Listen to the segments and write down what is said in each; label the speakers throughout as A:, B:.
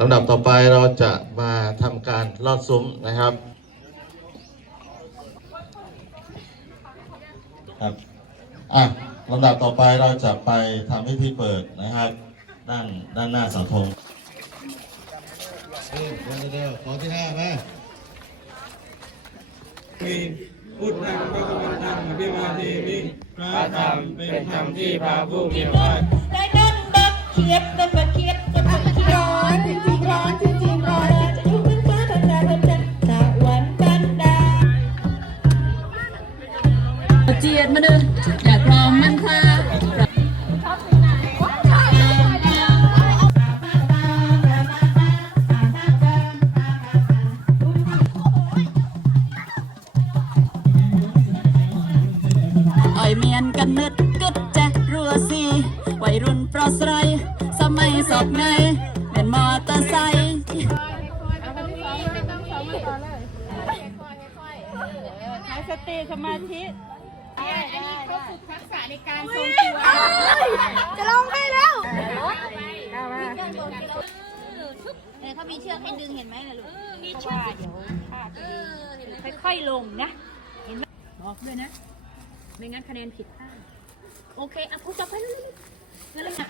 A: ลำดับต่อไปเราจะมาทำการลอดซุ้มนะครับ ครับอะลำดับต่อไปเราจะไปทำพิธีเปิดนะครับ ด้านด้านหน้าเสาธงเร็วๆขอที่ห้าไหม
B: พุทธังพระวันตังอภิวาเทมิพระธรรมเป็นธรรมที่พระผู้มีพระภาค
C: ได้นั่นบักเขียดต้นบักเขียดต้นบักเขียด
D: เจียดมาเดินอยากลองมันค่ะอ่อยเมียนกันนึดกึดแจรัวซีวัยรุ่นปรอสไรสมัยสอบไงเป็นมอเตอร์ไซค์
E: ใช้สติสมาธิ
C: จะร้องให้แล้ว
F: เออเขามีเชือกให้ดึงเห็นไหมนะลูก
E: มีเชือกเดี๋ยวค่อยๆลงนะ เห็นไหมบอกด้วยนะ ไม่งั้นคะแนนผิดพลาดโอเคเอาพูดต่อไปเลยงั้นเลยนะ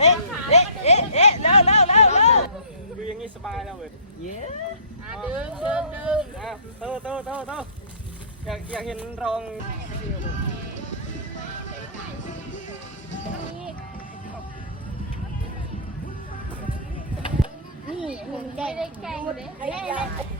E: เดู
B: อย่างนี้สบายแล้วเว้ยเย้ดึงดึงดึงโตโตโตโตอยากอยากเห็นรอง
F: เอา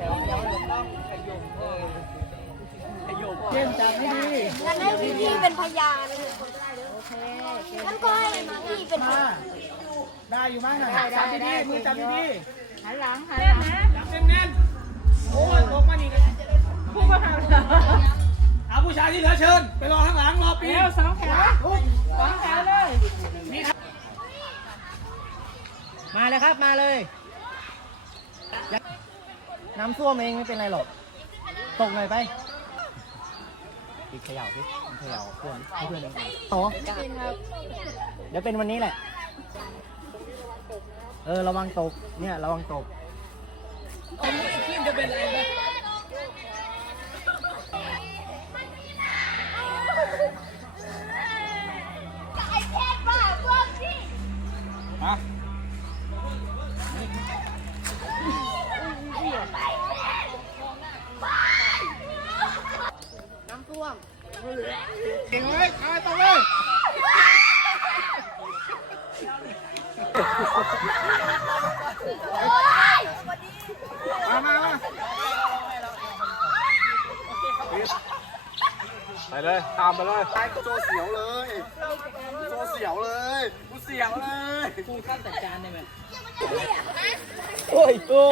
F: ให้พี่พี่เป็นพยาน
B: โอเคงั้นก็
C: ให้พี่เป็นพยาน
B: ได้อยู่มั้งจับดีๆมือจับดี
E: หันหลังหันหลัง
B: จับแน่นๆโอ้ยตกมานี่ผู้ประหารเอาผู้ชายที่เหลือเชิญไปรอข้างหลังรอปี
E: เร็วสองแถวสองแถวเลย
G: มาเลยครับมาเลย น้ำท่วมเองไม่เป็นไรหรอก ตกหน่อยไปอีกเขย่าสิเขย่าเพื่อนให้เพื่อนเป็นโอ้เดี๋ยวเป็นวันนี้แหละ เออระวังตก เนี่ยระวังตก
C: ไอ้
B: เก่งเลยขายต่อเลยมามามาไปเลย ตามไปเลยไอ้โจเสียวเลยโจเสียวเลยกูเสียวเลยกูขั้นจัดการได้ไหมโอ้ยโอ้